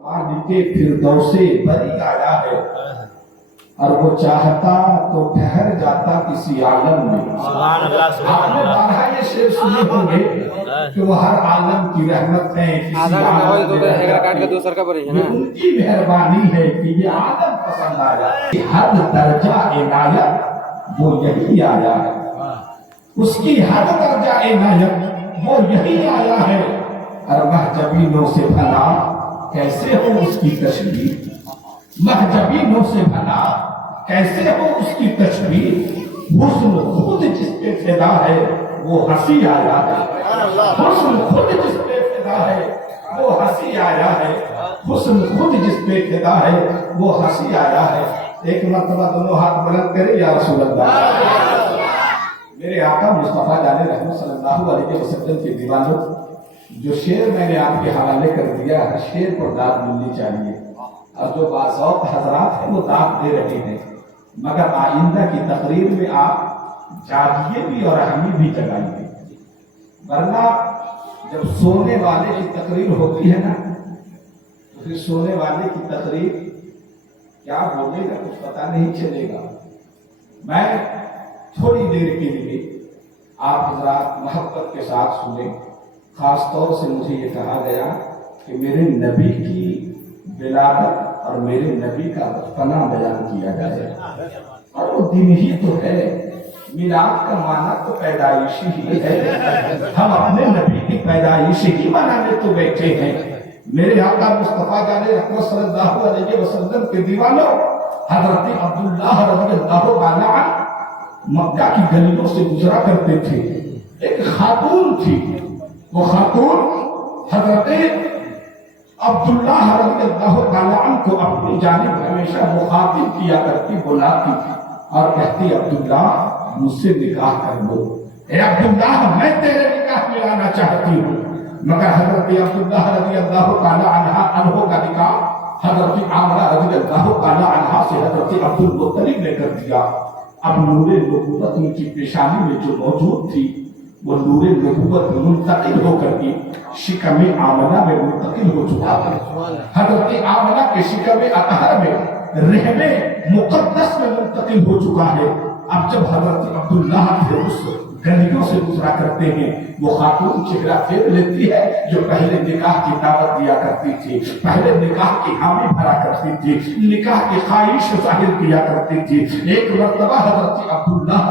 के फिरदौसे बरी आया है और वो चाहता तो ठहर जाता किसी आलम में। सुभान अल्लाह, सुभान आपने अल्लाह। बारहा ये शेर सुने होंगे कि वो हर आलम की रहमत है, किसी आलम में ये उनकी मेहरबानी है कि ये आलम पसंद आया। हद दर्जा इनायत वो यही आया है, उसकी हद दर्जा इनायत वो यही आया है। और महजबीनों से भला कैसे हो उसकी तशबीह, महजबीनों से भला कैसे हो उसकी तशबीह। हुस्न खुद जिस पे फिदा है वो हंसी आया है, हुस्न खुद जिस पे फिदा है वो हंसी आया है, हुस्न खुद जिस पे फिदा है वो हंसी आया है। एक मरतबा दोनों हाथ बुलंद करे या रसूल अल्लाह। मेरे आका मुस्तफा जाने रहमत सल्लल्लाहु अलैहि वसल्लम के दीवानों, जो शेर मैंने आपके हवाले कर दिया है, शेर पर दाद मिलनी चाहिए। और जो बाज़ौक़ हजरात हैं वो दाद दे रहे हैं, मगर आइंदा की तकरीर में आप जागिए भी और हमी भी जगाइए, वरना जब सोने वाले की तकरीर होती है ना तो फिर सोने वाले की तकरीर क्या बोलेगा कुछ पता नहीं चलेगा। मैं थोड़ी देर के लिए आप हजरात मोहब्बत के साथ सुने। खास तौर से मुझे ये कहा गया कि मेरे नबी की विलादत और मेरे नबी का बचपना बयान किया जाए, और वो दिन ही तो है। मिलाद का माना तो पैदाइश ही है, हम अपने नबी की पैदाइश ही मनाने तो बैठे हैं। मेरे आका मुस्तफा जाने रहमत सल्लल्लाहु अलैहि वसल्लम के दीवानों, हजरत अब्दुल्लाह रज़ियल्लाहु अन्हु मक्का की गलियों से गुजरा करते थे। एक खातून थी, वो खातून हजरत अब्दुल्लाह रज़ियल्लाहु अन्हु को अपनी जानिब हमेशा मुखातिब किया करती, बुलाती और कहती, अब्दुल्लाह मुझसे निकाह कर लो, ए अब्दुल्लाह मैं तेरे निकाह में आना चाहती हूँ। मगर हजरत अब्दुल्लाह रज़ियल्लाहु अन्हु का निकाह हजरत आमना रज़ियल्लाहु अन्हा से हजरत अब्दुल मुत्तलिब ने कर दिया। अब नूरे नबूवत उनकी पेशानी में जो मौजूद थी वो नूरे नबूवत मुंतकिल होकर के शिकम आमना में मुंतकिल हो चुका है। हजरत आमना के शिकम अतहर में रहमे मुकद्दस में मुंतकिल हो चुका है। अब जब हजरत अब्दुल्लाह थे उस गलियों से गुजरा करते हैं, वो खातून चेहरा फेर लेती है जो पहले निकाह की दावत दिया करती थी, पहले निकाह की हामी भरा करती थी, निकाह की ख्वाहिश जाहिर किया करती थी। एक मर्तबा हजरत अब्दुल्लाह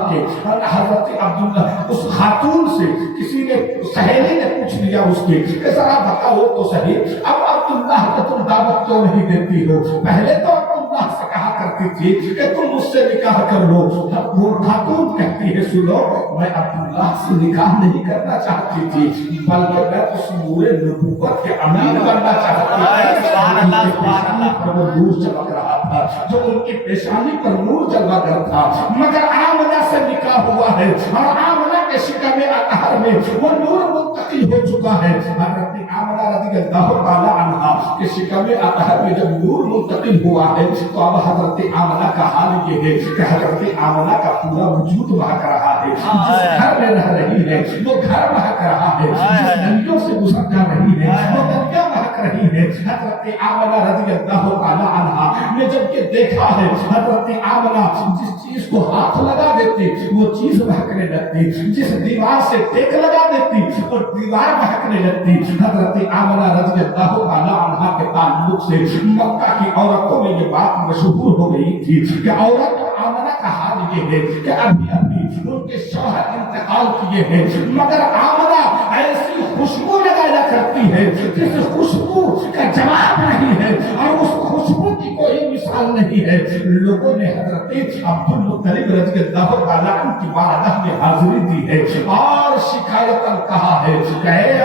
उस खातून से किसी ने, सहेली ने पूछ लिया उसके, जरा बताओ तो सही, अब अब्दुल्लाह को तुम दावत क्यों नहीं देती हो? पहले तो अब्दुल्लाह से कहा करती थी कि तुम मुझसे निकाह कर लो। वो खातून कहती है, सुनो, मैं अब्दुल्लाह से निकाह नहीं करना चाहती थी, बल्कि मैं उस नूरे नबूवत के अमीर बनना चाहती थी। पर वो नूर चमक रहा था, जो उनकी पेशानी पर नूर जलवा कर था। मगर आमना से निकाह हुआ है और आमना के शिकम अतहर में वो नूर मुंतकिल हो चुका है। हजरत आमना रज़ियल्लाहु ताला अन्हा के शिकम अतहर में जब नूर मुंतकिल हुआ है तो अब हजरत आमना का हाल ये है कि हजरत आमना का पूरा वजूद महक रहा है। जिस घर में रह रही है वो घर महक रहा है, जिस गलियों से गुजर जा रही है वो गलियां महक रही है। हजरत आमना रज़ियल्लाहु ताला अन्हा ने जब ये देखा है, हजरत आमना जिस चीज को हाथ लगा देती वो चीज महकने लगती, जिस दीवार से टेक लगा देती और दीवार महकने लगती। हजरत आमना रज़ियल्लाहु ताला अन्हा के ताल्लुक से मक्का की औरतों में ये बात मशहूर हो गई थी कि औरत आमना का हाल ये है कि अभी अभी उनके शौहर इंतकाल किए हैं, मगर आमना ऐसी खुशबू लगाया करती है जिस खुशबू का जवाब नहीं है और उस खुशबू की कोई मिसाल नहीं है। लोगों ने हजरत अब्दुल मुत्तलिब रज़ियल्लाहु ताला अन्हु की बारगाह में हाजिरी दी है और शिकायतन कहा है कि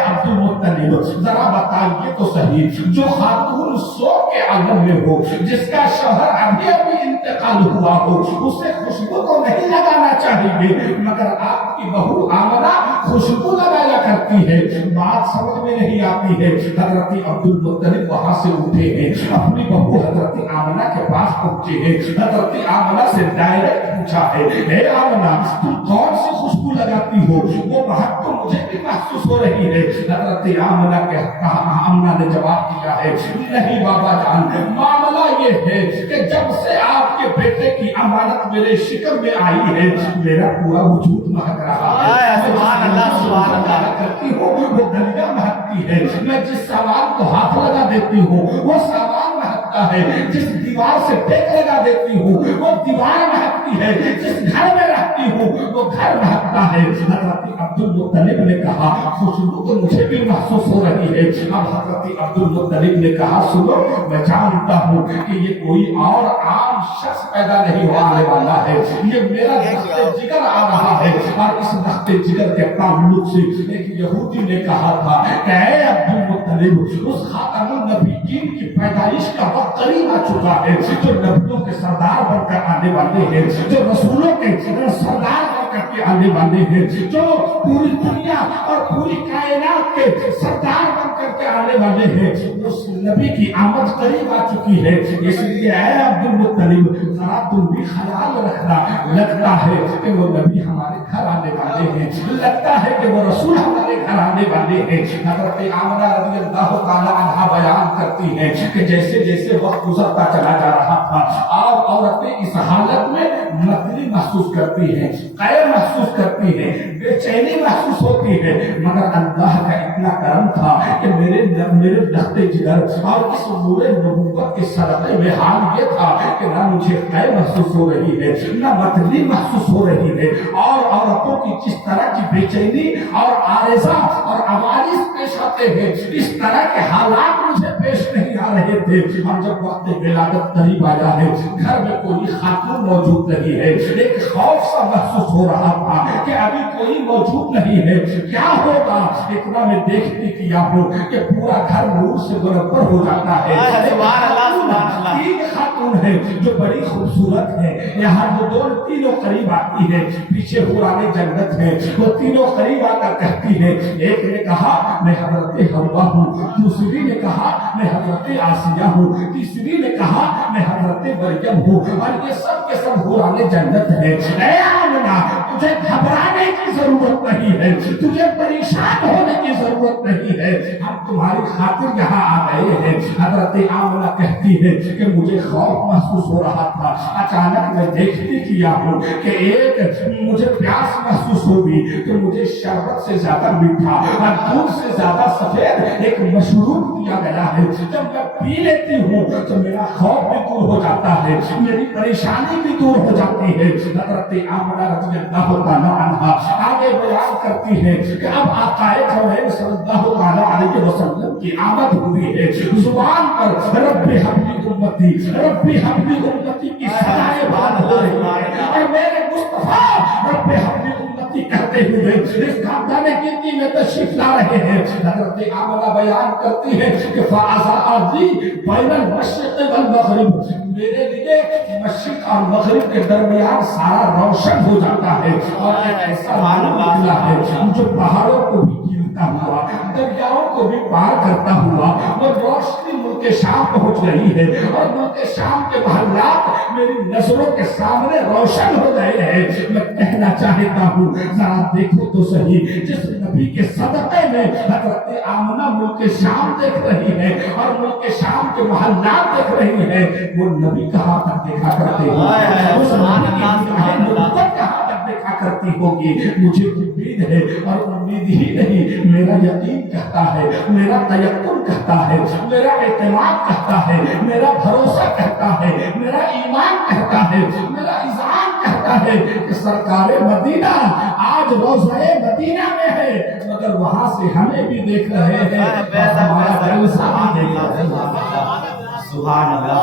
अब्दुल मुत्तलिब जरा बताइए तो सही, जो खातून सो के आलम में हो, जिसका शौहर अभी अभी इंतकाल हुआ हो, उसे खुशबू तो नहीं लगाना चाहिए, मगर आपकी बहू आमना खुशबू लगाया करती है। बात समझ में नहीं आती है। हजरत अब्दुल मुत्तलिब वहां से उठे हैं, अपनी बहू हजरत आमना के पास पास पहुंचे हैं, हजरत आमना से डायरेक्ट पूछा है, हे आमना तुम कौन सी खुशबू लगाती हो, वो महक तो मुझे भी महसूस हो रही है। हजरत आमना ने जवाब दिया है, नहीं बाबा जान, मामला ये है कि जब से आपके बेटे की अमानत मेरे शिकम में आई है, मेरा पूरा वजूद महक रहा है। सुभान अल्लाह, सुभान अल्लाह करती हो वो दलिया महकती है, मैं जिस सामान को हाथ लगा देती हूँ वो सामान महकता है, जिस दीवार से टेक लगा देती हूँ वो दीवार महकती है, जिस घर में रहती हूँ वो घर महकता है। हजरत अब्दुल मुत्तलिब ने कहा खुशबू तो मुझे भी महसूस हो रही है। अब हजरत अब्दुल मुत्तलिब ने कहा सुनो, मैं जानता हूँ कि ये कोई और आम शख्स पैदा नहीं होने वाला है, ये मेरा दख्ते जिगर आ रहा है। और इस दख्ते जिगर के ताल्लुक से एक यहूदी ने कहा था कि ऐ अब्दुल मुत्तलिब, उस खातमुन नबीयीन की पैदाइश का वक्त करीब आ चुका है, जो नबियों के सरदार बनकर आने वाले हैं, जो रसूलों के सरदार बनकर के आने वाले हैं, जो पूरी दुनिया और पूरी कायनात के सरदार बनकर के आने वाले हैं। उस नबी की आमद करीब आ चुकी है, इसलिए ऐ अब्दुल मुत्तलिब जरा तुम भी ख्याल रखना, लगता है कि वो नबी हमारे घर आने वाले हैं, लगता है कि वो रसूल हमारे घर आने वाले हैं। हज़रत आमना रज़ियल्लाहु ताला अन्हा बयान करती हैं कि जैसे जैसे वक्त गुजरता चला जा रहा था और औरतें इस हालत में मतली महसूस करती हैं, कैर महसूस करती हैं, बेचैनी महसूस होती है, मगर अल्लाह का इतना करम था कि मेरे दख्ते जिगर और इस नूरे नबूवत के सदक़े में हाल ये था कि ना मुझे कैर महसूस हो रही है, ना मतली महसूस हो रही है, और औरतों की जिस तरह की बेचैनी और आरज़ा और अवारिस पेश आते हैं, इस तरह के हालात मुझे पेश नहीं आ रहे थे। और जब वक्त विलादत करीब आया है, घर में कोई खातून मौजूद नहीं है, एक खौफ सा महसूस हो रहा था कि अभी कोई मौजूद नहीं है, क्या होगा। इतना में देखती किया हो कि पूरा घर नूर से मुनव्वर हो जाता है। तीन खातून है जो बड़ी खूबसूरत है, यहाँ जो दो तीनों करीब आती है, पीछे हुराने जन्नत है, वो तीनों करीब आकर कहती है, एक ने कहा मैं हज़रत हव्वा हूँ, दूसरी ने कहा मैं हज़रत आसिया हूँ, तीसरी ने कहा मैं हज़रत मरियम हूँ, और ये सब के सब हुराने जन्नत है। ऐ आमना, तुझे घबराने की जरूरत नहीं है, तुझे परेशान होने की जरूरत नहीं है, हम तुम्हारी खातिर यहाँ आ गए हैं। हज़रत आमना कहती है कि मुझे खौफ महसूस हो रहा था, अचानक मैं देखती किया हूँ कि एक मुझे प्यास महसूस होगी तो मुझे शरबत से ज्यादा मीठा और दूध से ज्यादा सफेद एक मशरूब दिया गया है, जब मैं पी लेती हूँ तो मेरा खौफ भी दूर हो जाता है, मेरी परेशानी भी दूर हो जाती है। हज़रत आमना रज़ियल्लाहु ताला अन्हा आगे बयान करती है कि अब आक़ाए कौनैन सल्लल्लाहु अलैहि वसल्लम की आमद हुई है, जुबान पर रब्बी हब्बी उम्मती, रब्बी हब्बी उम्मती की सदाएं बात हो रही है, और मेरे मुस्तफा रब्बी हब्बी उम्मती कहते हुए इस खानदान गिनती में तशरीफ ला रहे हैं। हज़रत आमना बयान करती है कि फ़अज़अज़ी बैनल मशरिक़ वल मग़रिब, मेरे लिए मशरिक़ और मग़रिब के दरमियान सारा रोशन हो जाता है, और एक ऐसा मालूम निकला है जो पहाड़ों को भी गिरता हुआ, दरियाओं को भी पार करता हुआ, वो रोशनी मुल्क शाम पहुंच रही है, और मुल्क शाम के महल्लात मेरी नजरों के सामने रोशन हो गए हैं। मैं कहना चाहता हूँ जरा देखो तो सही, जिस नबी के सदक़े में हज़रत आमना मुल्क शाम देख रही है और मुल्क शाम के महल्लात देख रही है, वो नबी कहाँ तक देखा करते हैं, उस नबी की कहाँ तक देखा करती होगी। मुझे उम्मीद है, और उम्मीद ही नहीं, मेरा यकीन कहता है, मेरा तयक्कुन कहता है, मेरा एतमाद कहता है, मेरा भरोसा कहता है, मेरा ईमान कहता है, मेरा इज़ान कहता है कि सरकारे मदीना आज रोज़े मदीना में है, मगर वहां से हमें भी देख रहे हैं, हमारा जलसा भी देख रहे हैं। सुभान अल्लाह।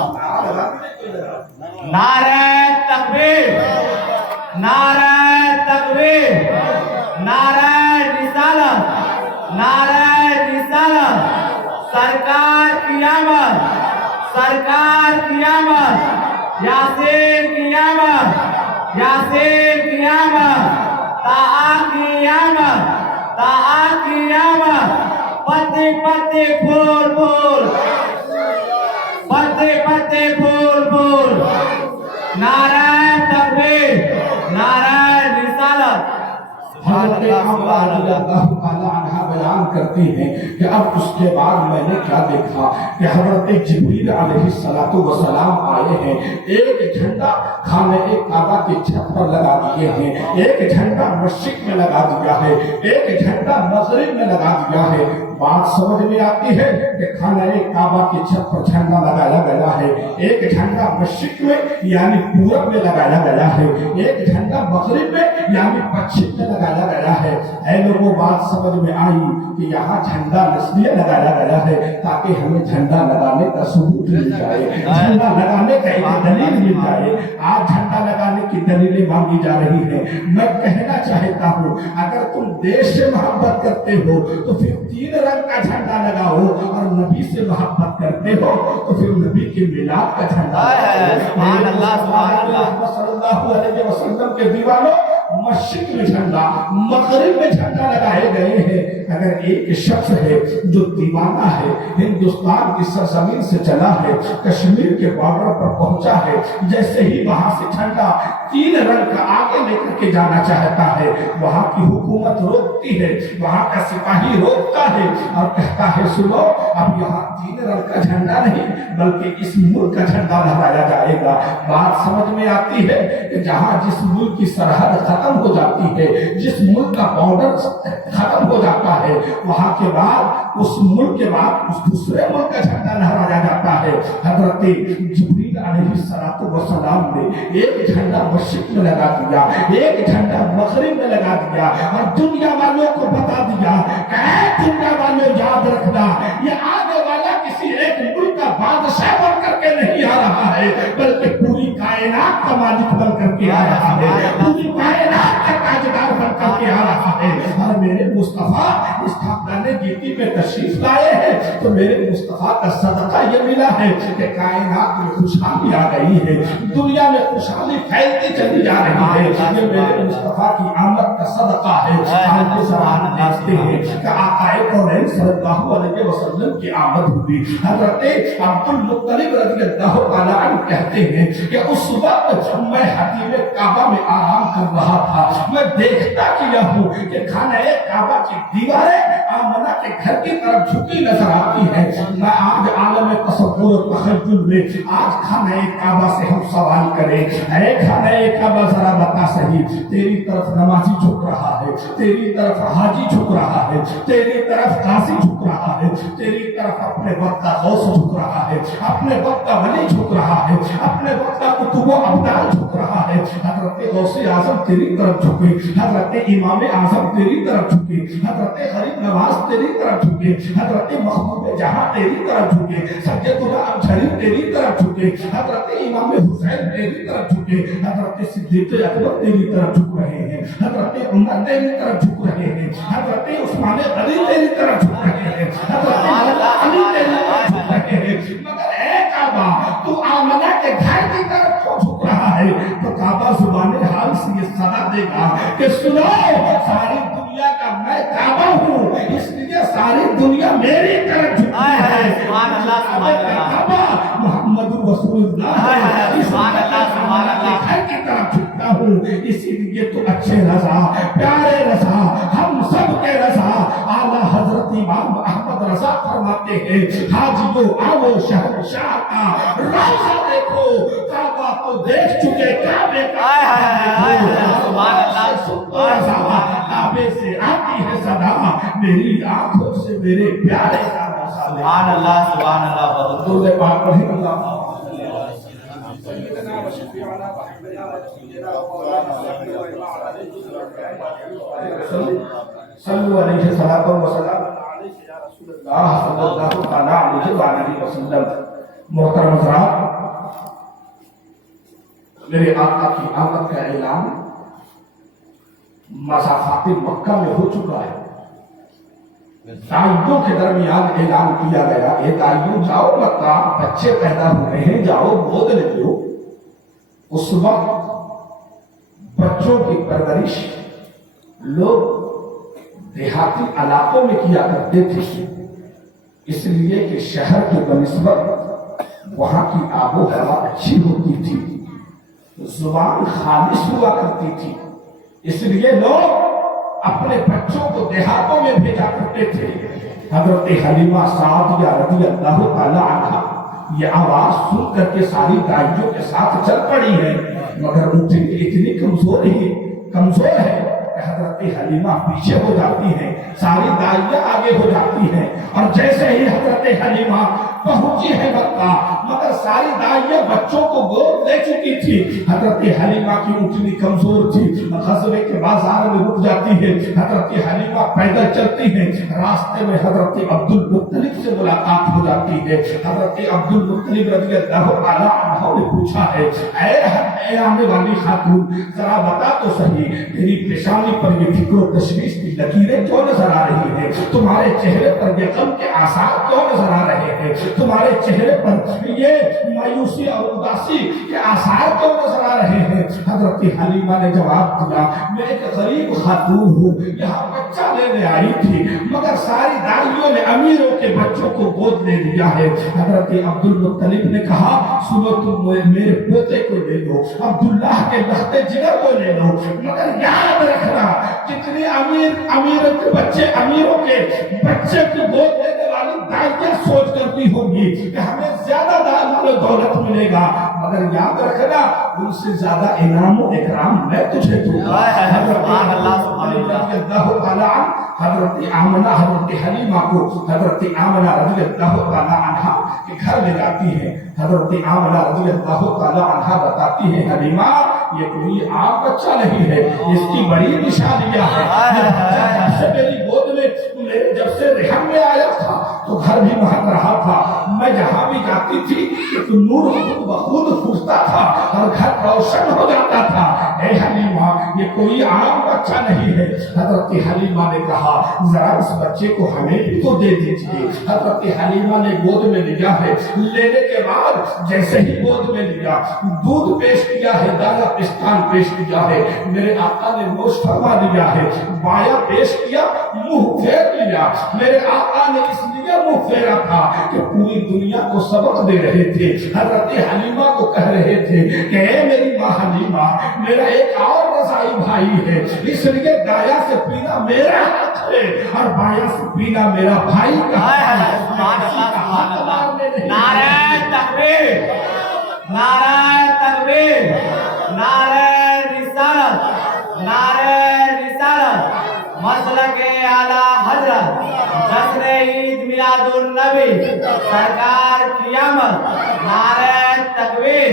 नारे तकबीर, नारे तकबीर, नारे रिसालत, नारे रिसालत, सरकार की आमद, सरकार की आमद, यासीन की आमद, यासीन की आमद, ताआ की आमद, ताआ की आमद, पत्ते पत्ते फूल फूल, पत्ते पत्ते फूल फूल, नारायण तकबीर, नारायण रिसालत। हज़रत आमना रज़ियल्लाहु ताला अन्हा बयान करती हैं कि अब उसके बाद मैंने क्या देखा कि हज़रत जिब्रील अलैहिस्सलातु वस्सलाम आए हैं, एक झंडा खाने काबा की छत पर लगा दिए हैं, एक झंडा मस्जिद में लगा दिया है, एक झंडा मगरिब में लगा दिया है। बात समझ में आती है कि खाना काबा की छत पर झंडा लगाया गया है, एक झंडा मस्जिद में यानी पूरब में लगाया गया है, एक झंडा मगरिब में यानी पश्चिम में लगाया गया है। ऐ लोगों, बात समझ में आई कि यहाँ झंडा इसलिए लगाया गया है ताकि हमें झंडा लगाने का सबूत मिल जाए, झंडा लगाने का एक दलील मिल जाए। आज झंडा लगाने की दलीलें मांगी जा रही है। मैं कहना चाहता हूँ, अगर तुम देश से मोहब्बत करते हो तो फिर 3 रंग का झंडा लगाओ, और नबी से मोहब्बत करते हो तो फिर नबी के मिलाद का झंडा सल्लल्लाहु अलैहि वसल्लम के दीवानों, मस्जिद में झंडा, मगरिब में झंडा लगाए गए हैं। अगर एक शख्स है जो दीवाना है, हिंदुस्तान की सरजमीन से चला है, कश्मीर के बॉर्डर पर पहुंचा है, जैसे ही वहां से झंडा 3 रंग का आगे लेकर के जाना चाहता है, वहां की हुकूमत रोकती है, वहां का सिपाही रोकता है और कहता है सुनो, अब यहाँ 3 रंग का झंडा नहीं बल्कि इस मुल्क का झंडा लहराया जाएगा। बात समझ में आती है कि जहाँ जिस मुल्क की सरहद खत्म हो जाती है, जिस मुल्क का बॉर्डर खत्म हो जाता है, वहां के बाद उस मुल्क के बाद उस दूसरे मुल्क का झंडा लहराया जाता है। हजरत जिब्रील अलैहिस्सलातु वस्सलाम ने एक झंडा मस्जिद में लगा दिया, एक झंडा मगरिब में लगा दिया और दुनिया वालों को बता दिया कि दुनिया वालों याद रखना, ये आने वाला किसी एक मुल्क का बादशाह बन करके नहीं आ रहा है, बल्कि पूरी कायनात का मालिक बन करके आ रहा है, पूरी कायनात का ताजदार बन करके आ रहा है। और मेरे मुस्तफा इस खानदाने गिरती में तशरीफ लाए हैं तो मेरे मुस्तफा का सदका ये मिला है कि कायनात में खुशहाली आ गई है, दुनिया में खुशहाली फैलती चली जा रही है। ये मेरे मुस्तफा की आमद का सदका है। आज के ज़माने में देखते हैं कि आकाए कौनैन सल्लल्लाहु अलैहि वसल्लम की आमद हुई। हज़रत अब्दुल मुत्तलिब रज़ियल्लाहु ताला अन्हु कहते हैं कि उस वक्त मैं हदीम काबा में आराम कर रहा था, मैं देखता किया हूँ कि खाने काबा की दीवारें आमना के घर की तरफ झुकी नजर आती है। मैं आज आलम तसव्वुर तखय्युल में आज खाने काबा से हम सवाल करें, ऐ खाने काबा जरा बता सही, तेरी तरफ नमाजी झुक रहा है, तेरी तरफ हाजी झुक रहा है, तेरी तरफ कासी झुक रहा है, तेरी तरफ अपने वक्त का गौस झुक रहा है, अपने वक्त का वली झुक रहा है, अपने वक्त का कुतुब अब्दाल झुक रहा है। हजरत गौसे आजम तेरी तरफ झुके, हजरत इमाम आजम तेरी तरफ झुके, हजरत गरीब नवाज तेरी तरफ झुके, हजरत महबूब जहां तेरी तरफ झुके, सज्जदुल अमशरी तेरी तरफ झुके, हजरत इमाम हुसैन तेरी तरफ झुके, हजरत सिद्दीक अकबर तेरी तरफ झुक रहे हैं, हजरत उमर तेरी तरफ झुक रहे हैं, हजरत उस्मान गनी तेरी तरफ झुक रहे हैं, हजरत अली तेरी तरफ झुक रहे हैं। मगर ऐ काबा, तू आमना के घर की तरफ क्यों झुक रहा है? तो काबा जुबान हाल से ये सदा देगा कि सुनो, सारी दुनिया का मैं काबा हूँ, इसलिए सारी दुनिया मेरी तरफ झुकती है। सुभान अल्लाह, सुभान अल्लाह। काबा मुहम्मदुर रसूलुल्लाह है, सुभान अल्लाह, सुभान अल्लाह। घर की तरफ झुकता हूँ, इसीलिए तो अच्छे रज़ा, प्यारे रज़ा, हम सब के रज़ा आला हजरत इमाम अहमद रज़ा फरमाते हैं, हाजियो आओ शहंशाह का रौज़ा देखो, काबा तो देख चुके, काबे का सुभान अल्लाह, काबे से आती है सदा, मेरी आंखों से मेरे प्यारे का सुभान अल्लाह, सुभान अल्लाह। बहुत दूर पाक पढ़े अल्लाह सल्लल्लाहु अलैहि सलातो व सलाम या रसूलल्लाह सल्लल्लाहु तआला अलैहि वसल्लम। मोहतरम हज़रात, मेरे आका की आमद का ऐलान मसाफात मक्का में हो चुका है। दाइयों के दरमियान ऐलान किया गया, ये दाइयों जाओ मक्का, बच्चे पैदा हुए हैं, जाओ गोद ले लो। उस वक्त बच्चों की परवरिश लोग देहाती इलाकों में किया करते थे, इसलिए कि शहर के बनिस्बत वहां की आबो हवा अच्छी होती थी। जुबान खालिश हुआ करती थी, इसलिए लोग अपने बच्चों को देहातों में भेजा करते थे। हजरत हलीमा सादिया रज़ी अल्लाह ताला अन्हा ये आवाज सुन करके सारी दाइयों के साथ चल पड़ी है, मगर उनकी इतनी कमजोर है हजरत हलीमा पीछे हो जाती है, सारी दाइयां आगे हो जाती हैं। और जैसे ही हजरत हलीमा पहुंची है मक्का, मगर सारी दाइयां बच्चों को गोद ले चुकी थी। हजरत हलीमा की उठनी कमजोर थी, गज़वे के बाजार में रुक जाती है। हजरत हलीमा पैदल चलती है, रास्ते में हजरत अब्दुल मुत्तलिब से मुलाकात हो जाती है। हजरत अब्दुल मुत्तलिब रज़ी अल्लाह ताला अन्हु ने पूछा है, ऐ आने वाली खातून, जरा बता तो सही, तेरी पेशानी पर ये फिक्र तशवीश की लकीरें क्यों नजर आ रही है? तुम्हारे चेहरे पर ये गम के आसार क्यों नजर आ रहे हैं? तुम्हारे चेहरे पर ये मायूसी और उदासी के आसार क्यों नजर आ रहे हैं? हजरत हलीमा ने जवाब दिया, मैं एक गरीब खातून हूँ, यहाँ बच्चा लेने आई थी, मगर सारी दाइयों ने अमीरों के बच्चों को गोद ले लिया है। हजरत अब्दुल मुत्तलिब ने कहा, सुनो तुम मेरे पोते को ले लो, अब्दुल्लाह के लहते जिगर को ले लो, मगर याद रखना कितने अमीरों के बच्चे अमीरों के बच्चे को गोद लेने वाली दाइयां सोच करती होगी कि हमें ज्यादा दौलत मिलेगा, मगर याद रखना उनसे ज्यादा इनाम और इकराम मैं तुझे दूंगा। हजरत आमना हजरत हलीमा को हजरत आमना रज़ी अल्लाह ताला अन्हा के घर ले जाती है। हजरत आमना रज़ी अल्लाह ताला अन्हा बताती है, हलीमा ये कोई आम बच्चा नहीं है, इसकी बड़ी निशानियां हैं। जब से मेरी गोद में जब से रहम में आया था तो घर भी महक रहा था, मैं जहाँ भी जाती थी तो नूर खुद बखुद फूटता था और घर रोशन हो जाता था। ए हलीमा ये कोई आम बच्चा नहीं है। हजरत हलीमा ने कहा, जरा इस बच्चे को हमें भी तो दे दीजिए। हजरत हलीमा ने गोद में लिया है, लेने के बाद जैसे ही गोद में लिया, दूध पेश किया है, दाना पिस्तान पेश किया है, मेरे आका ने नोश फरमा लिया है, बाया पेश किया, मुंह फेर लिया। मेरे आका ने इसलिए मुंह फेरा था कि पूरी दुनिया को सबक दे रहे थे। हजरत हलीमा को कह रहे थे कि मेरी माँ हलीमा, मेरा एक और रज़ाई भाई है, इसलिए दाया से पीना मेरा हक है और बाया से पीना मेरा भाई का है। नारे तकबीर, नारे तकबीर, नारे रिसालत, नारे रिसालत, मसलक आला हजरत, जश्न ईद मिलादुन नबी, सरकार की आमद, नारे तकबीर,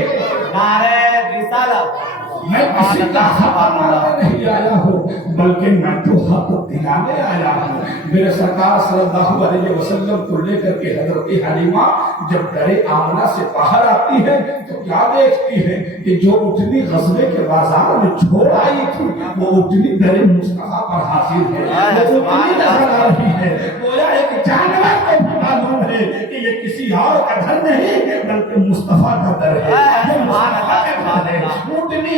नारे रिसालत। मैं किसी का हक मांगने नहीं आया हूँ, बल्कि मैं तो हक दिलाने आया हूँ। मेरे सरकार सल्लल्लाहु अलैहि वसल्लम को लेकर के हजरत हलीमा जब दरे आमना से बाहर आती है तो क्या देखती है कि जो उठनी गज़वे के बाजार में छोड़ आई थी वो उठनी दरे मुस्तफा पर हाजिर है। वो उठनी नजर आ रही है, गोया एक जानवर को भी मालूम है कि ये किसी और का घर नहीं बल्कि मुस्तफा का दर है, ये मुस्तफा का घर है। उठनी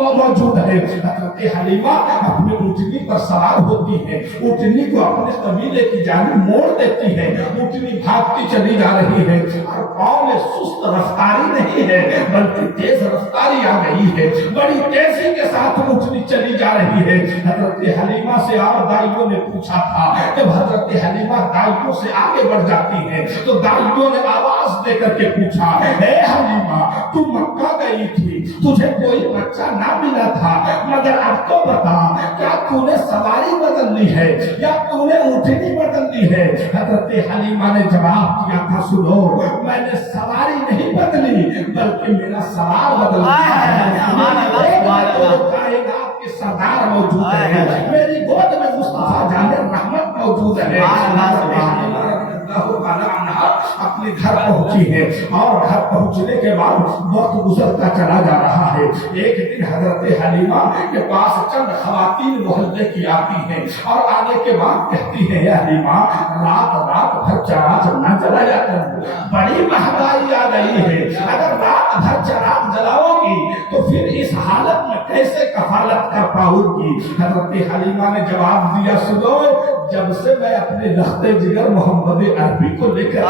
मौजूद है। हजरत हलीमा अपनी ऊँटनी पर सवार होती है, ऊँटनी को अपने कबीले की जानिब मोड़ देती है, ऊँटनी भागती चली जा रही है और पाँव में सुस्त रफ्तारी नहीं है बल्कि तेज रफ्तारी आ गई है, बड़ी तेजी के साथ ऊँटनी चली जा रही है। हजरत हलीमा से और दाइयों ने पूछा था, जब हजरत हलीमा दाइयों से आगे बढ़ जाती है तो दाइयों ने आवाज दे करके पूछा, हे हलीमा तू मक्का गई थी, तुझे कोई बच्चा ना मिला था, मगर अब तो बता क्या तूने सवारी बदल ली है या तूने ऊँटनी बदल ली है? हजरत हलीमा ने जवाब दिया था, सुनो मैंने सवारी नहीं बदली बल्कि मेरा सवार बदल कायनात के सरदार मौजूद है, मेरी गोद में मुस्तफा जाने रहमत मौजूद है। अपने घर पहुंची है और घर पहुंचने के बाद वक्त गुजरता चला जा रहा है। एक दिन हजरत हलीमा के पास चंद खवातीन मोहल्ले की आती हैं और आने के बाद कहती है, हलीमा रात भर चराग न जलाया कर, बड़ी महंगाई आ गई है, अगर रात भर चराग जलाओगी तो फिर इस हालत में कैसे कफालत कर पाओगी? हजरत हलीमा ने जवाब दिया, सुनो जब से मैं अपने लख्ते जिगर मोहम्मद अरबी को लेकर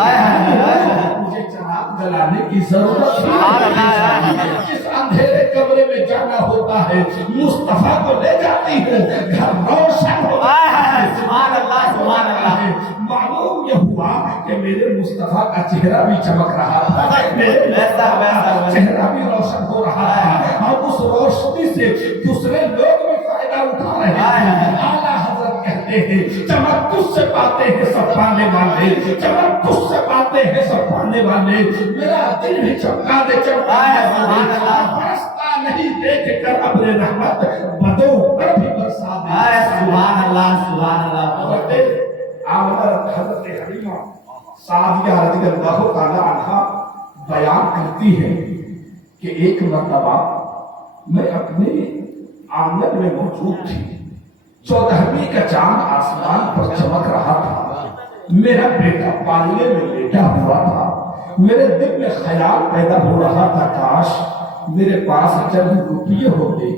मुझे चराग जलाने की जरूरत है। इस अंधेरे میں جانا ہوتا ہے مصطفیٰ کو لے جاتی ہوں گھر روشن ہوتا ہے سبحان اللہ سبحان اللہ معلوم یہ ہوا کہ میرے مصطفیٰ کا چہرہ بھی چمک رہا تھا میرے مصطفیٰ کا چہرہ بھی روشن ہو رہا تھا اور اس روشنی سے دوسرے لوگ بھی فائدہ اٹھا رہے ہیں اعلیٰ حضرت کہتے ہیں چمک تجھ سے پاتے ہیں سب پانے والے چمک تجھ سے پاتے ہیں سب پانے والے میرا دل بھی چمکا دے چمکا برستا نہیں دیکھ کر اپنے رحمت بدو پر بھی برسا دے سبحان اللہ سبحان اللہ حضرت حلیمہ سعدیہ رضی اللہ تعالی عنہا بیان کرتی ہے کہ ایک مرتبہ میں اپنے آنگن میں موجود تھی 14ویں کا چاند آسمان پر چمک رہا تھا میرا بیٹا پالنے میں لیٹا ہوا تھا میرے دل میں خیال پیدا ہو رہا تھا کاش میرے پاس چند روپیے ہوتے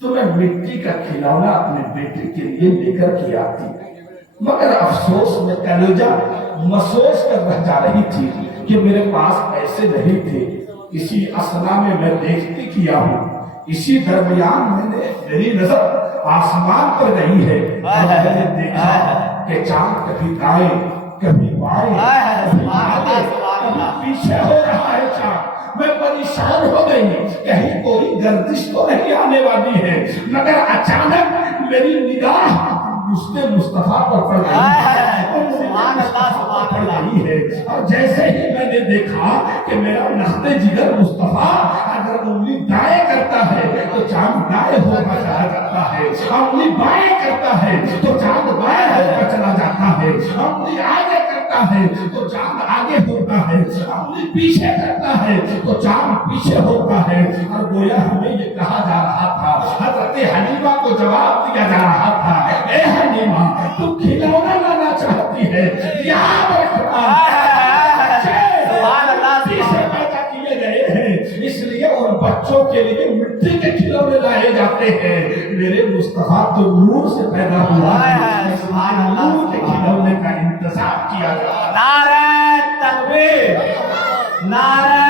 تو میں مٹی کا کھلونا اپنے بیٹے کے لیے لے کر کے آتی مگر افسوس میں کلیجہ محسوس کر رہ جا رہی تھی کہ میرے پاس پیسے نہیں تھے اسی اثنا میں دیکھتی کیا ہوں اسی درمیان میری نظر آسمان پر گئی ہے اور میں نے دیکھا کہ چاند کبھی دائیں کبھی بائیں کبھی آگے کبھی پیچھے ہو رہا ہے چاند میں پریشان ہو گئی کہیں کوئی گردش تو نہیں آنے والی ہے مگر اچانک میری نگاہ اس نے مصطفیٰ پر پڑ رہی ہے اور جیسے ہی میں نے دیکھا کہ میرا نخت جگر مصطفیٰ اگر انگلی دائیں کرتا ہے تو چاند دائیں ہوگا چلا جاتا ہے انگلی بائیں کرتا ہے تو چاند بائیں ہوگا چلا جاتا ہے انگلی آگے کرتا ہے تو چاند آگے ہوتا ہے انگلی پیچھے کرتا ہے تو چاند پیچھے ہوتا ہے اور گویا ہمیں یہ کہا جا رہا تھا حضرت حلیمہ کو جواب دیا جا رہا تھا اے حلیمہ تو کھلونا لانا چاہتی ہے یاد رکھنا پیچھے پیدا کیے گئے ہیں اس لیے ان بچوں کے لیے مٹی کے کھلونے لائے جاتے ہیں میرے مصطفیٰ تو نور سے پیدا ہوا ہے نور کے کھلونے کا انتظام کیا جا رہا ہے نعرہ تکبیر نعرہ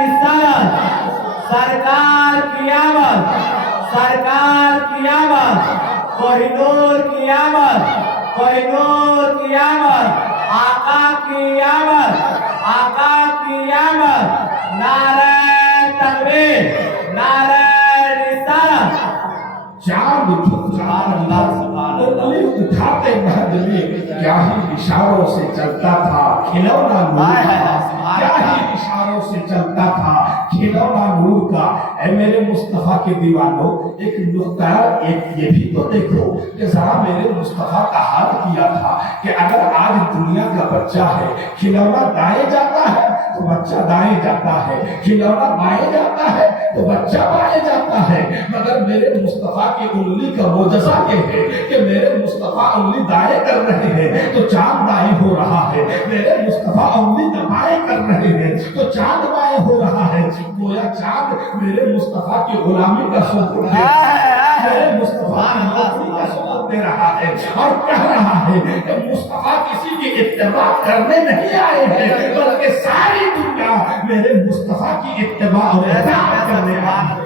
رسالت سرکار کی آمد سرکار کی آمد کوہ نور کی آمد کوہ نور کی آمد آقا کی آمد آقا کی آمد نعرہ تکبیر نعرہ رسالت چاند اٹھاتے مہد میں کیا ہی اشاروں سے چلتا تھا کھلونا نور کا کیا ہی اشاروں سے چلتا تھا کھلونا نور کا اے میرے مصطفیٰ کے دیوانوں ایک نقطہ ایک یہ بھی تو دیکھو کہ ذرا میرے مصطفیٰ کا حال کیا تھا کہ اگر آج دنیا کا بچہ ہے کھلونا دائیں جاتا ہے تو بچہ دائیں جاتا ہے کھلونا بائیں جاتا ہے تو بچہ بائیں جاتا ہے مگر میرے مصطفیٰ کی انگلی کا معجزہ یہ ہے کہ میرے مصطفیٰ انگلی دائیں کر رہے ہیں تو چاند دائیں ہو رہا ہے میرے مصطفیٰ انگلی بائیں کر رہے ہیں تو چاند بائیں ہو رہا ہے گویا چاند میرے مصطفیٰ کی غلامی کا ثبوت ہے میرے مصطفیٰ کی غلامی کا ثبوت دے رہا ہے اور کہہ رہا ہے کہ مصطفیٰ کسی کی اتباع کرنے نہیں آئے ہیں بلکہ ساری دنیا میرے مصطفیٰ کی اتباع اور اطاعت کرنے آئے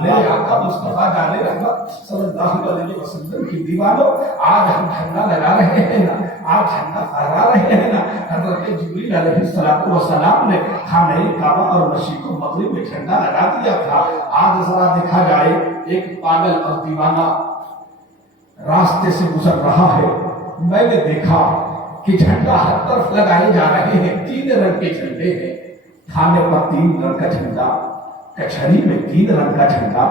میرے آقا مصطفیٰ جان رحمت صلی اللہ علیہ وسلم کی دیوانوں آج ہم جھنڈا لگا رہے ہیں نا آج جھنڈا پھہرا رہے ہیں نا حضرت جبریل علیہ السلام نے خانہ کعبہ اور مسجد مغرب میں جھنڈا لگا دیا تھا آج ذرا دیکھا جائے ایک پاگل اور دیوانہ راستے سے گزر رہا ہے میں نے دیکھا کہ جھنڈا ہر طرف لگائے جا رہے ہیں 3 رنگ کے جھنڈے ہیں کھانے پر 3 رنگ کا جھنڈا کچہری میں 3 رنگ کا جھنڈا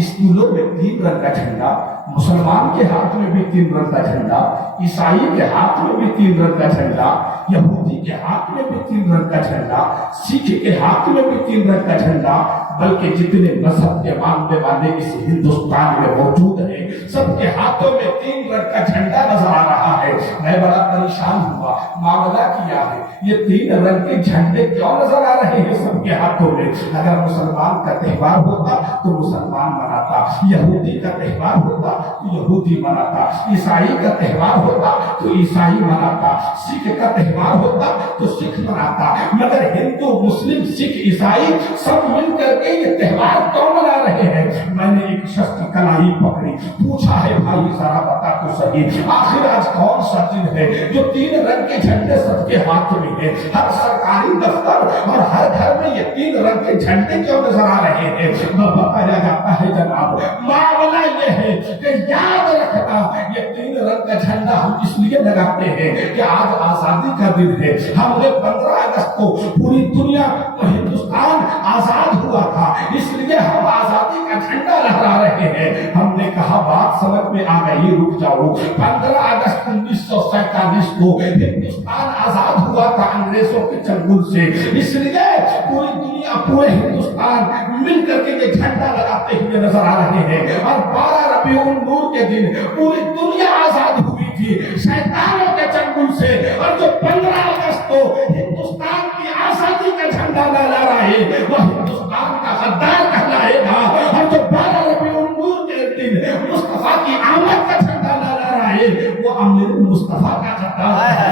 اسکولوں میں 3 رنگ کا جھنڈا مسلمان کے ہاتھ میں بھی 3 رنگ کا جھنڈا عیسائی کے ہاتھ میں بھی 3 رنگ کا جھنڈا یہودی کے ہاتھ میں بھی 3 رنگ کا جھنڈا سکھ کے ہاتھ میں بھی 3 رنگ کا جھنڈا بلکہ جتنے مذہب کے ماننے والے اس ہندوستان میں موجود ہیں سب کے ہاتھوں میں 3 رنگ کا جھنڈا نظر آ رہا ہے میں بڑا پریشان ہوا معاملہ کیا ہے یہ 3 رنگ کے جھنڈے کیوں نظر آ رہے ہیں سب کے ہاتھوں میں اگر مسلمان کا تہوار ہوتا تو مسلمان مناتا یہودی کا تہوار ہوتا تو یہودی مناتا عیسائی کا تہوار ہوتا تو عیسائی مناتا سکھ کا تہوار ہوتا تو سکھ مناتا مگر ہندو مسلم سکھ عیسائی سب مل کر کے یہ تہوار کیوں منا رہے रहे हैं। मैंने एक शख्स की कलाई पकड़ी, पूछा है भाई जरा बता तो सही, आखिर आज कौन सा दिन है जो 3 रंग के झंडे सबके हाथ में है? हर सरकारी दफ्तर और हर घर में ये 3 रंग के झंडे क्यों नजर आ रहे हैं? बताया जाता है जनाब, मामला ये है कि याद रखना, ये 3 रंग का झंडा हम इसलिए लगाते हैं कि आज आजादी का दिन है। हमने 15 अगस्त को पूरी दुनिया हिंदुस्तान आजाद हुआ था, इसलिए हम आजादी का झंडा लहरा रहे हैं। हमने कहा बात समझ में आ गई, रुक जाओ। 15 अगस्त 1947 को हिंदुस्तान आजाद हुआ था अंग्रेजों के चंगुल से, इसलिए पूरी दुनिया पूरे हिंदुस्तान मिल करके ये झंडा लगाते हुए नजर आ रहे हैं। और 12 रबीउल नूर के दिन पूरी दुनिया आजाद हुई थी शैतानों के चंगुल से, और जो 15 अगस्त को हिंदुस्तान की आजादी का झंडा लहरा रहा है वह हिंदुस्तान का गद्दार कहलाएगा। और जो 12 रबीउल नूर के दिन मुस्तफा की आमद का झंडा लहरा रहा है वो अमीर मुस्तफा का गद्दार है।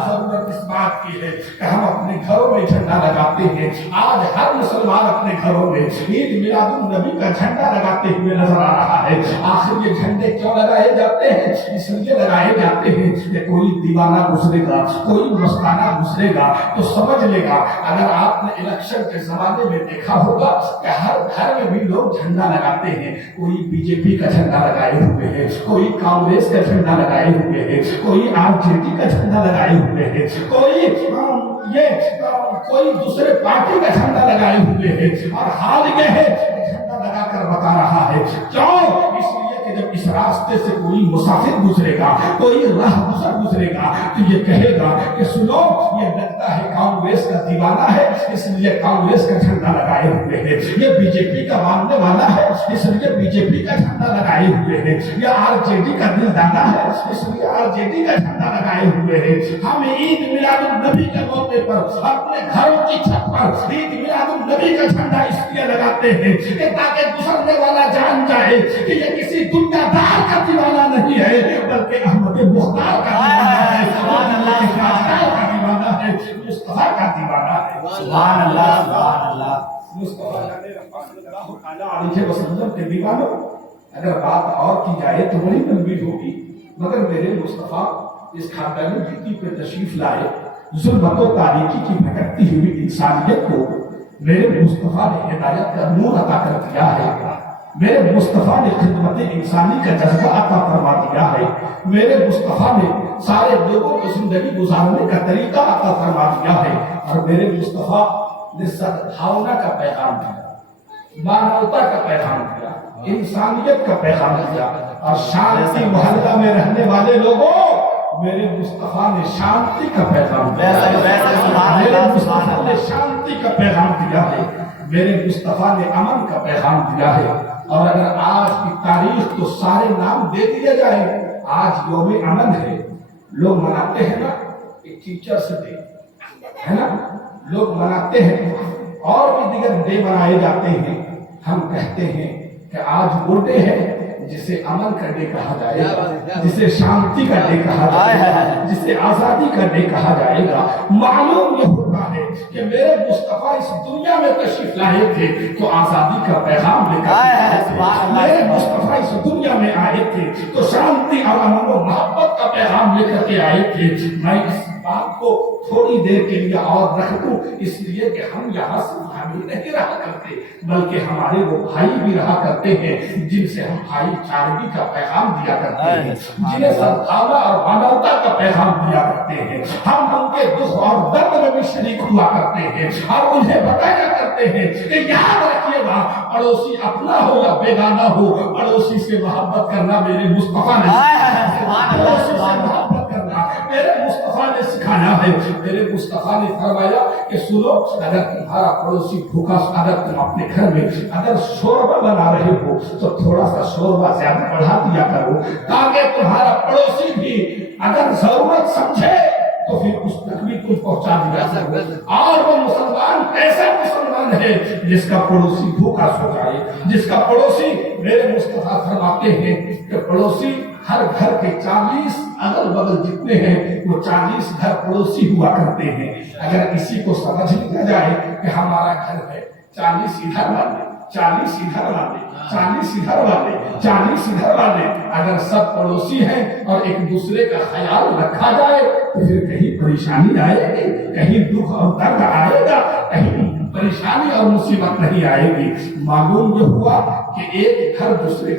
जरूरत इस बात की है कि हम अपने घरों में झंडा लगाते हैं। आज हर मुसलमान अपने घरों में ईद मिलादुन नबी का झंडा लगाते हुए नजर आ रहा है। आखिर ये झंडे क्यों लगाए जाते हैं? इसलिए लगाए जाते हैं कि कोई दीवाना गुजरेगा, कोई मस्ताना गुजरेगा तो समझ लेगा। अगर आपने इलेक्शन के जमाने में देखा होगा कि हर घर में भी लोग झंडा लगाते हैं। कोई बीजेपी का झंडा लगाए हुए है, कोई कांग्रेस का झंडा लगाए हुए है, कोई आरजेडी का झंडा लगाए हुए है, कोई दूसरे पार्टी का झंडा लगाए हुए है। और हाल ये है झंडा लगाकर बता रहा है क्यों? इसलिए कि जब इस रास्ते से कोई मुसाफिर गुजरेगा, कोई राहगुजर गुजरेगा तो ये कहेगा कि सुनो, ये लगता है कांग्रेस का दीवाना है इसलिए कांग्रेस का झंडा लगाए हुए है, ये बीजेपी का मानने वाला है इसलिए बीजेपी का झंडा लगाए हुए है, ये आरजेडी का दिलदाना है इसलिए आरजेडी का झंडा लगाए हुए है। हम ईद मिलादुन नबी के मौके पर अपने घरों की छत पर ईद मिलादुन नबी का झंडा इसलिए लगाते हैं कि ताकि गुजरने वाला जान जाए कि ये किसी दुनियादार का दीवाना नहीं है बल्कि अहमद मुख्तार का दीवाना है, का दीवाना है, मुस्तफा का दीवाना है। सुभान अल्लाह, सुभान अल्लाह। मुस्तफा सल्लल्लाहु अलैहि वसल्लम के दीवानों, अगर बात और की जाए तो बड़ी लंबी होगी, मगर मेरे मुस्तफा इस खानदानी गिट्टी पे तशरीफ लाए, जुल्मत और तारीकी की भटकती हुई इंसानियत को मेरे मुस्तफा ने हिदायत का नूर अता कर दिया है। मेरे मुस्तफा ने खिदमत इंसानी का जज्बा अता फरमा दिया है। मेरे मुस्तफा ने सारे लोगों को जिंदगी गुजारने का तरीका अता फरमा दिया है। और मेरे मुस्तफा ने सद्भावना का पैगाम दिया, मानवता का पैगाम दिया, इंसानियत का पैगाम दिया। और शांति मोहल्ला में रहने वाले लोगों, मेरे मुस्तफा ने शांति का पैगाम दिया, मेरे मुस्तफा ने शांति का पैगाम दिया है, मेरे मुस्तफा ने अमन का पैगाम दिया है। और अगर आज की तारीख तो सारे नाम दे दिए जाए, आज यौम अमन है, लोग मनाते हैं ना एक टीचर्स डे है ना, लोग मनाते हैं और भी दीगर डे मनाए जाते हैं। हम कहते हैं कि आज वो डे है जिसे अमन का डे कहा जाएगा, जिसे शांति का डे कहा जाएगा, जिसे आजादी का डे कहा जाएगा। मालूम ये होता है कि मेरे मुस्तफा इस दुनिया में तशरीफ लाए थे तो आजादी का पैगाम लेकर, मेरे मुस्तफा इस दुनिया में आए थे तो शांति और अमन और मोहब्बत का पैगाम लेकर के आए थे। मैं इस बात को थोड़ी देर के लिए और रख दूं, इसलिए कि हम यहाँ सिर्फ हम ही नहीं रहा करते बल्कि हमारे वो भाई भी रहा करते हैं जिनसे हम भाईचारगी का पैगाम दिया करते हैं, जिन्हें सद्भावना और मानवता का पैगाम दिया करते हैं। हम उनके दुख और दर्द में भी शरीक हुआ करते हैं और उन्हें बताया करते हैं कि याद रखिएगा, पड़ोसी अपना हो या बेगाना हो, पड़ोसी से मोहब्बत करना मेरे मुस्तफा ने, पड़ोसी से मोहब्बत करना मेरे मुस्तफा ने सिखाया है। मेरे मुस्तफा ने फरमाया कि सुनो, अगर तुम्हारा पड़ोसी भूखा, अगर तुम अपने घर में अगर शोरबा बना रहे हो तो थोड़ा सा शोरबा ज्यादा बढ़ा दिया करो ताकि तुम्हारा पड़ोसी भी अगर जरूरत समझे तो फिर उस तक भी कुछ पहुंचा दिया करो। और वो मुसलमान ऐसा मुसलमान है जिसका पड़ोसी भूखा सो जाए, जिसका पड़ोसी, मेरे मुस्तफा फरमाते हैं कि पड़ोसी हर घर के 40 अगल बगल जितने हैं वो 40 घर पड़ोसी हुआ करते हैं। अगर किसी को समझ लिया जाए कि हमारा घर है 40 इधर वाले 40 इधर वाले, 40 इधर वाले, 40 इधर वाले, अगर सब पड़ोसी हैं और एक दूसरे का ख्याल रखा जाए तो फिर कहीं परेशानी आएगी, कहीं दुख और दर्द आएगा, कहीं परेशानी और मुसीबत नहीं आएगी। मालूम जो हुआ कि एक घर दूसरे